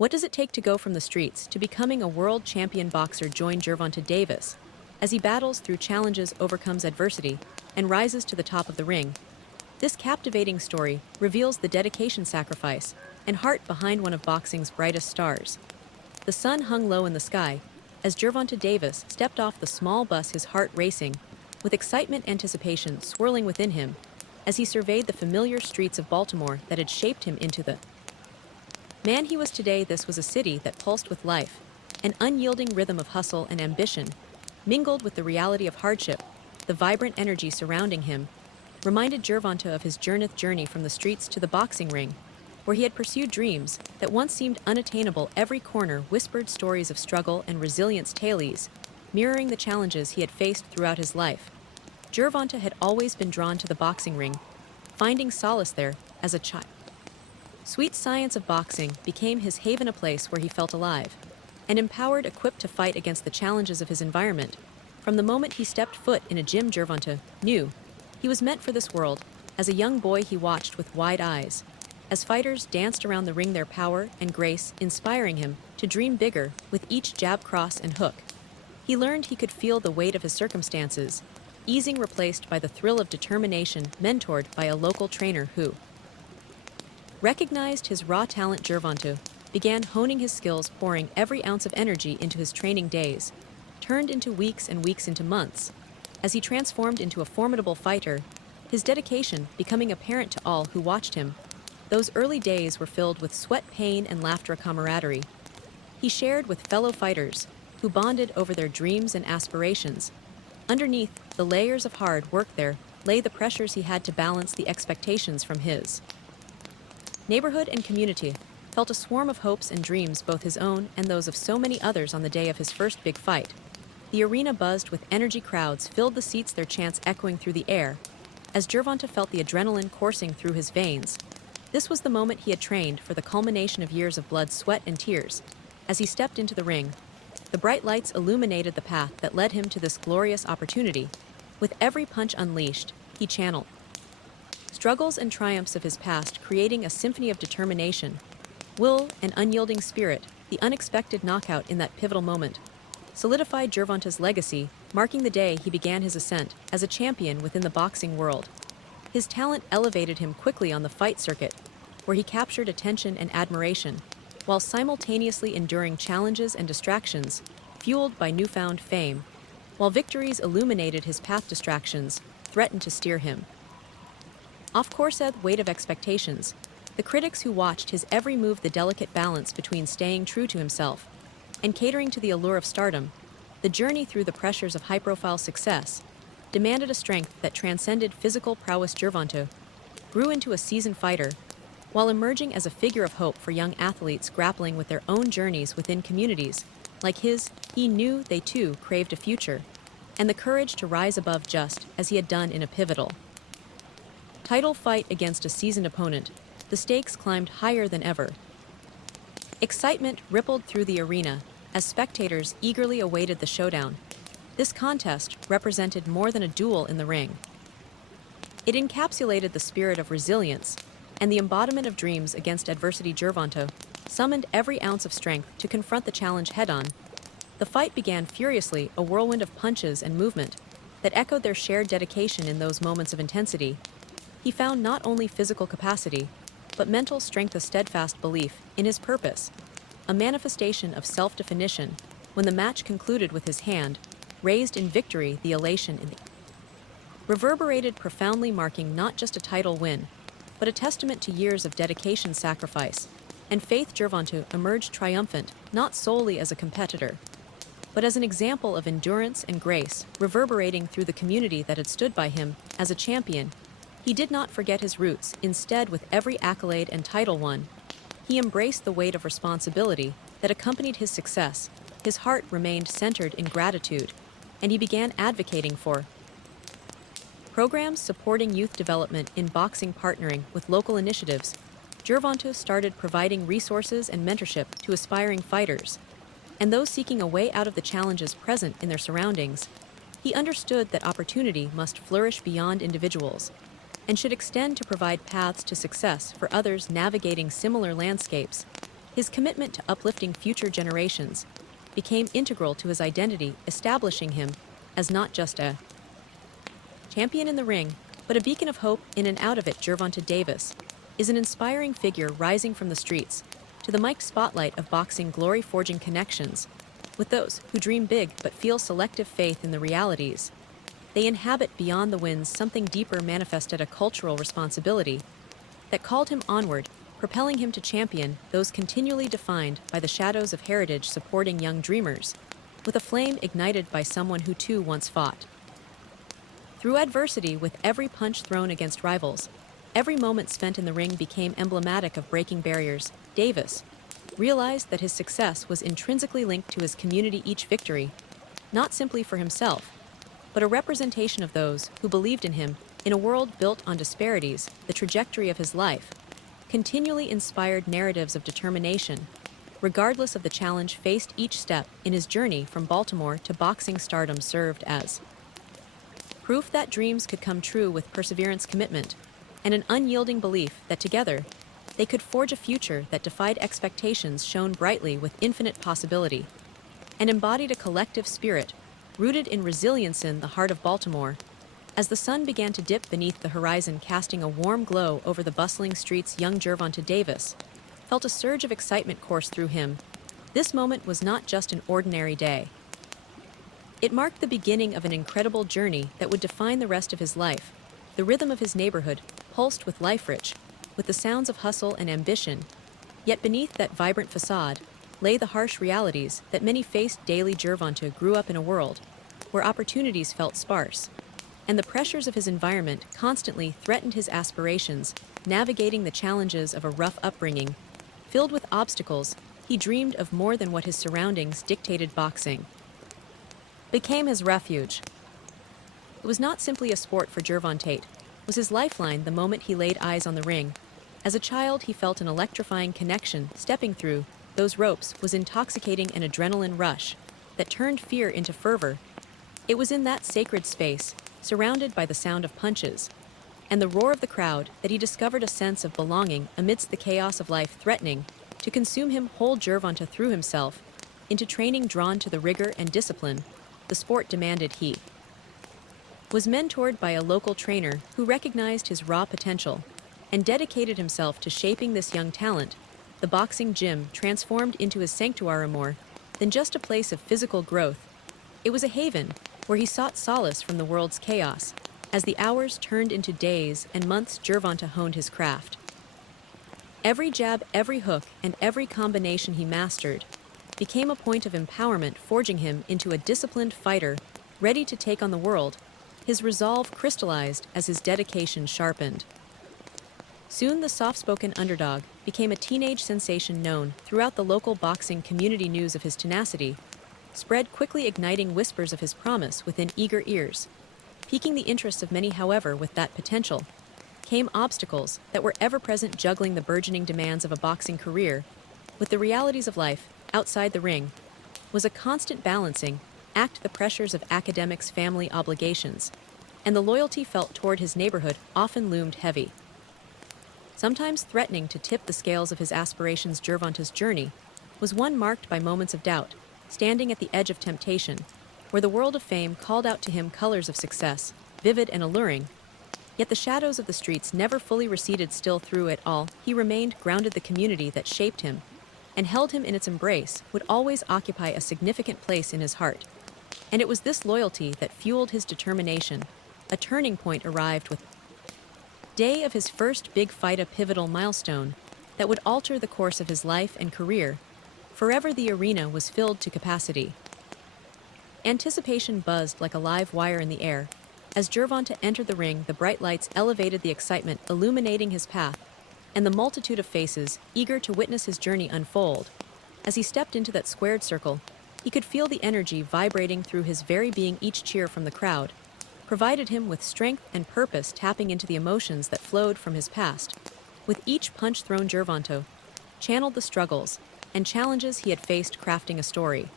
What does it take to go from the streets to becoming a world champion boxer? Join Gervonta Davis as he battles through challenges, overcomes adversity, and rises to the top of the ring. This captivating story reveals the dedication, sacrifice, and heart behind one of boxing's brightest stars. The sun hung low in the sky as Gervonta Davis stepped off the small bus, his heart racing, with excitement, anticipation swirling within him as he surveyed the familiar streets of Baltimore that had shaped him into the man he was today. This was a city that pulsed with life, an unyielding rhythm of hustle and ambition, mingled with the reality of hardship. The vibrant energy surrounding him reminded Gervonta of his journey from the streets to the boxing ring, where he had pursued dreams that once seemed unattainable. Every corner whispered stories of struggle and resilience, tales mirroring the challenges he had faced throughout his life. Gervonta had always been drawn to the boxing ring, finding solace there as a child. Sweet science of boxing became his haven, a place where he felt alive and empowered, equipped to fight against the challenges of his environment. From the moment he stepped foot in a gym, Gervonta knew he was meant for this world. As a young boy, he watched with wide eyes as fighters danced around the ring, their power and grace inspiring him to dream bigger. With each jab, cross, and hook, he learned he could feel the weight of his circumstances, easing, replaced by the thrill of determination. Mentored by a local trainer who recognized his raw talent, Gervonta began honing his skills, pouring every ounce of energy into his training. Days turned into weeks and weeks into months as he transformed into a formidable fighter, his dedication becoming apparent to all who watched him. Those early days were filled with sweat, pain, and laughter, a camaraderie he shared with fellow fighters who bonded over their dreams and aspirations. Underneath the layers of hard work there lay the pressures he had to balance. The expectations from his neighborhood and community felt a swarm of hopes and dreams, both his own and those of so many others. On the day of his first big fight, the arena buzzed with energy. Crowds filled the seats, their chants echoing through the air as Gervonta felt the adrenaline coursing through his veins. This was the moment he had trained for, the culmination of years of blood, sweat, and tears. As he stepped into the ring, the bright lights illuminated the path that led him to this glorious opportunity. With every punch unleashed, he channeled struggles and triumphs of his past, creating a symphony of determination, will, and unyielding spirit. The unexpected knockout in that pivotal moment solidified Gervonta's legacy, marking the day he began his ascent as a champion within the boxing world. His talent elevated him quickly on the fight circuit, where he captured attention and admiration, while simultaneously enduring challenges and distractions fueled by newfound fame. While victories illuminated his path, distractions threatened to steer him off course. The weight of expectations, the critics who watched his every move, the delicate balance between staying true to himself and catering to the allure of stardom. The journey through the pressures of high-profile success demanded a strength that transcended physical prowess. Gervonta grew into a seasoned fighter, while emerging as a figure of hope for young athletes grappling with their own journeys within communities like his. He knew they too craved a future and the courage to rise above, just as he had done in a pivotal title fight against a seasoned opponent. The stakes climbed higher than ever. Excitement rippled through the arena as spectators eagerly awaited the showdown. This contest represented more than a duel in the ring. It encapsulated the spirit of resilience and the embodiment of dreams against adversity. Gervonta summoned every ounce of strength to confront the challenge head-on. The fight began furiously, a whirlwind of punches and movement that echoed their shared dedication. In those moments of intensity, he found not only physical capacity, but mental strength, a steadfast belief in his purpose, a manifestation of self-definition. When the match concluded with his hand raised in victory, the elation in the reverberated profoundly, marking not just a title win, but a testament to years of dedication, sacrifice, and faith. Gervonta emerged triumphant, not solely as a competitor, but as an example of endurance and grace, reverberating through the community that had stood by him as a champion. He did not forget his roots. Instead, with every accolade and title won, he embraced the weight of responsibility that accompanied his success. His heart remained centered in gratitude, and he began advocating for programs supporting youth development in boxing. Partnering with local initiatives, Gervonta started providing resources and mentorship to aspiring fighters and those seeking a way out of the challenges present in their surroundings. He understood that opportunity must flourish beyond individuals and should extend to provide paths to success for others navigating similar landscapes. His commitment to uplifting future generations became integral to his identity, establishing him as not just a champion in the ring, but a beacon of hope in and out of it. Gervonta Davis is an inspiring figure rising from the streets to the mic'd spotlight of boxing glory, forging connections with those who dream big but feel selective faith in the realities they inhabit. Beyond the wins, something deeper manifested, a cultural responsibility that called him onward, propelling him to champion those continually defined by the shadows of heritage, supporting young dreamers with a flame ignited by someone who too once fought through adversity. With every punch thrown against rivals, every moment spent in the ring became emblematic of breaking barriers. Davis realized that his success was intrinsically linked to his community, each victory, not simply for himself, but a representation of those who believed in him. In a world built on disparities, the trajectory of his life continually inspired narratives of determination, regardless of the challenge faced. Each step in his journey from Baltimore to boxing stardom served as proof that dreams could come true with perseverance, commitment, and an unyielding belief that together they could forge a future that defied expectations. Shone brightly with infinite possibility and embodied a collective spirit rooted in resilience. In the heart of Baltimore, as the sun began to dip beneath the horizon, casting a warm glow over the bustling streets, young Gervonta Davis felt a surge of excitement course through him. This moment was not just an ordinary day. It marked the beginning of an incredible journey that would define the rest of his life. The rhythm of his neighborhood pulsed with life, rich with the sounds of hustle and ambition. Yet beneath that vibrant facade lay the harsh realities that many faced daily. Gervonta grew up in a world where opportunities felt sparse, and the pressures of his environment constantly threatened his aspirations. Navigating the challenges of a rough upbringing filled with obstacles, he dreamed of more than what his surroundings dictated. Boxing became his refuge. It was not simply a sport for Gervonta, it was his lifeline. The moment he laid eyes on the ring, as a child he felt an electrifying connection. Stepping through those ropes was intoxicating, an adrenaline rush that turned fear into fervor. It was in that sacred space, surrounded by the sound of punches and the roar of the crowd, that he discovered a sense of belonging amidst the chaos of life threatening to consume him whole. Gervonta threw himself into training, drawn to the rigor and discipline the sport demanded. He was mentored by a local trainer who recognized his raw potential and dedicated himself to shaping this young talent. The boxing gym transformed into his sanctuary, more than just a place of physical growth. It was a haven where he sought solace from the world's chaos. As the hours turned into days and months, Gervonta honed his craft. Every jab, every hook, and every combination he mastered became a point of empowerment, forging him into a disciplined fighter ready to take on the world. His resolve crystallized as his dedication sharpened. Soon the soft-spoken underdog became a teenage sensation known throughout the local boxing community. News of his tenacity spread quickly, igniting whispers of his promise within eager ears, piquing the interest of many. However, with that potential came obstacles that were ever present, juggling the burgeoning demands of a boxing career with the realities of life outside the ring was a constant balancing act. The pressures of academics, family obligations, and the loyalty felt toward his neighborhood often loomed heavy, sometimes threatening to tip the scales of his aspirations. Gervonta's journey was one marked by moments of doubt, standing at the edge of temptation, where the world of fame called out to him colors of success, vivid and alluring. Yet the shadows of the streets never fully receded. Still, through it all, he remained grounded. The community that shaped him and held him in its embrace would always occupy a significant place in his heart. And it was this loyalty that fueled his determination. A turning point arrived with the day of his first big fight, a pivotal milestone that would alter the course of his life and career. Forever, the arena was filled to capacity. Anticipation buzzed like a live wire in the air. As Gervonta entered the ring, the bright lights elevated the excitement, illuminating his path, and the multitude of faces eager to witness his journey unfold. As he stepped into that squared circle, he could feel the energy vibrating through his very being. Each cheer from the crowd provided him with strength and purpose, tapping into the emotions that flowed from his past. With each punch thrown, Gervonta channeled the struggles and challenges he had faced, crafting a story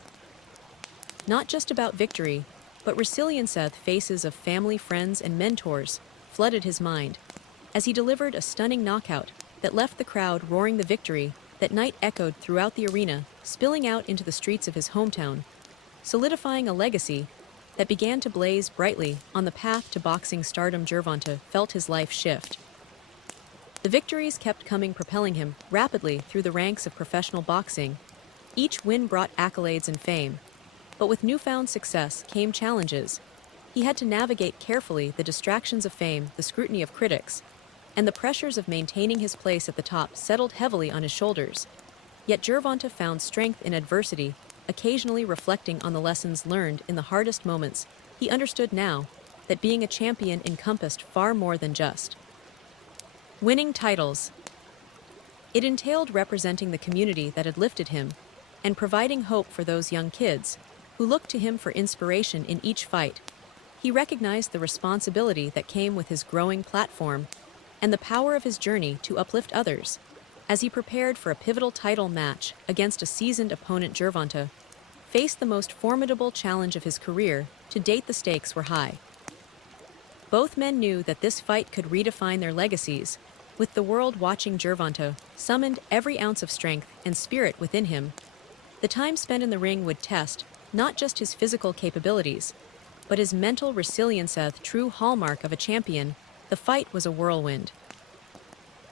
not just about victory, but resilience. The faces of family, friends, and mentors flooded his mind as he delivered a stunning knockout that left the crowd roaring. The victory that night echoed throughout the arena, spilling out into the streets of his hometown, solidifying a legacy that began to blaze brightly on the path to boxing stardom. Gervonta felt his life shift. The victories kept coming, propelling him rapidly through the ranks of professional boxing. Each win brought accolades and fame, but with newfound success came challenges. He had to navigate carefully the distractions of fame, the scrutiny of critics, and the pressures of maintaining his place at the top settled heavily on his shoulders. Yet Gervonta found strength in adversity, occasionally reflecting on the lessons learned in the hardest moments. He understood now that being a champion encompassed far more than just winning titles. It entailed representing the community that had lifted him and providing hope for those young kids who looked to him for inspiration in each fight. He recognized the responsibility that came with his growing platform and the power of his journey to uplift others. As he prepared for a pivotal title match against a seasoned opponent, Gervonta faced the most formidable challenge of his career. To date, the stakes were high. Both men knew that this fight could redefine their legacies. With the world watching, Gervonta summoned every ounce of strength and spirit within him. The time spent in the ring would test not just his physical capabilities, but his mental resilience, a true hallmark of a champion. The fight was a whirlwind.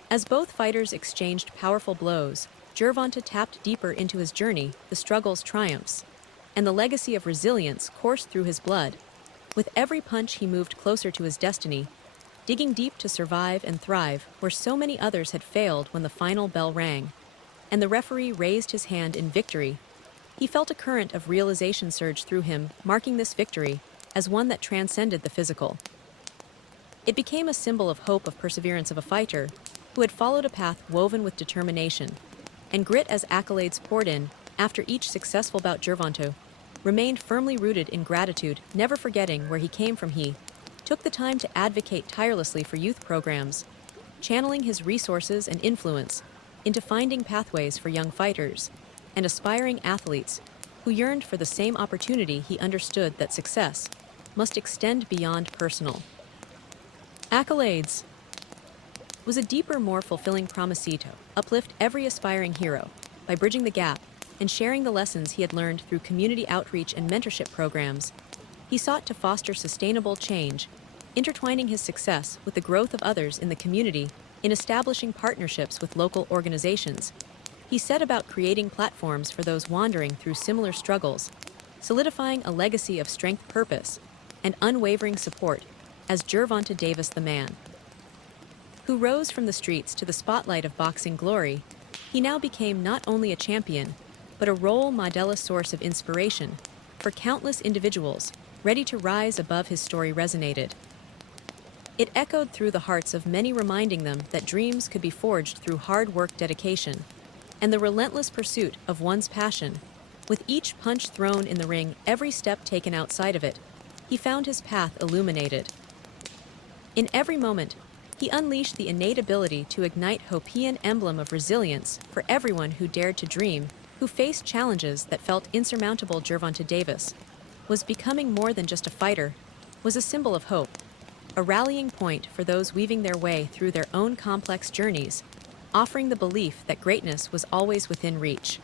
As both fighters exchanged powerful blows, Gervonta tapped deeper into his journey, the struggles, triumphs, and the legacy of resilience coursed through his blood. With every punch, he moved closer to his destiny, digging deep to survive and thrive where so many others had failed. When the final bell rang and the referee raised his hand in victory, he felt a current of realization surge through him, marking this victory as one that transcended the physical. It became a symbol of hope, of perseverance, of a fighter who had followed a path woven with determination and grit. As accolades poured in after each successful bout, Gervonta remained firmly rooted in gratitude, never forgetting where he came from. He took the time to advocate tirelessly for youth programs, channeling his resources and influence into finding pathways for young fighters and aspiring athletes who yearned for the same opportunity. He understood that success must extend beyond personal accolades. Was a deeper, more fulfilling promise to uplift every aspiring hero by bridging the gap and sharing the lessons he had learned through community outreach and mentorship programs. He sought to foster sustainable change, intertwining his success with the growth of others in the community. In establishing partnerships with local organizations, he set about creating platforms for those wandering through similar struggles, solidifying a legacy of strength, purpose, and unwavering support. As Gervonta Davis, the man who rose from the streets to the spotlight of boxing glory, he now became not only a champion, but a role model, a source of inspiration for countless individuals ready to rise above. His story resonated. It echoed through the hearts of many, reminding them that dreams could be forged through hard work, dedication, and the relentless pursuit of one's passion. With each punch thrown in the ring, every step taken outside of it, he found his path illuminated. In every moment, he unleashed the innate ability to ignite hope, an emblem of resilience for everyone who dared to dream, who faced challenges that felt insurmountable. Gervonta Davis was becoming more than just a fighter, was a symbol of hope, a rallying point for those weaving their way through their own complex journeys, offering the belief that greatness was always within reach.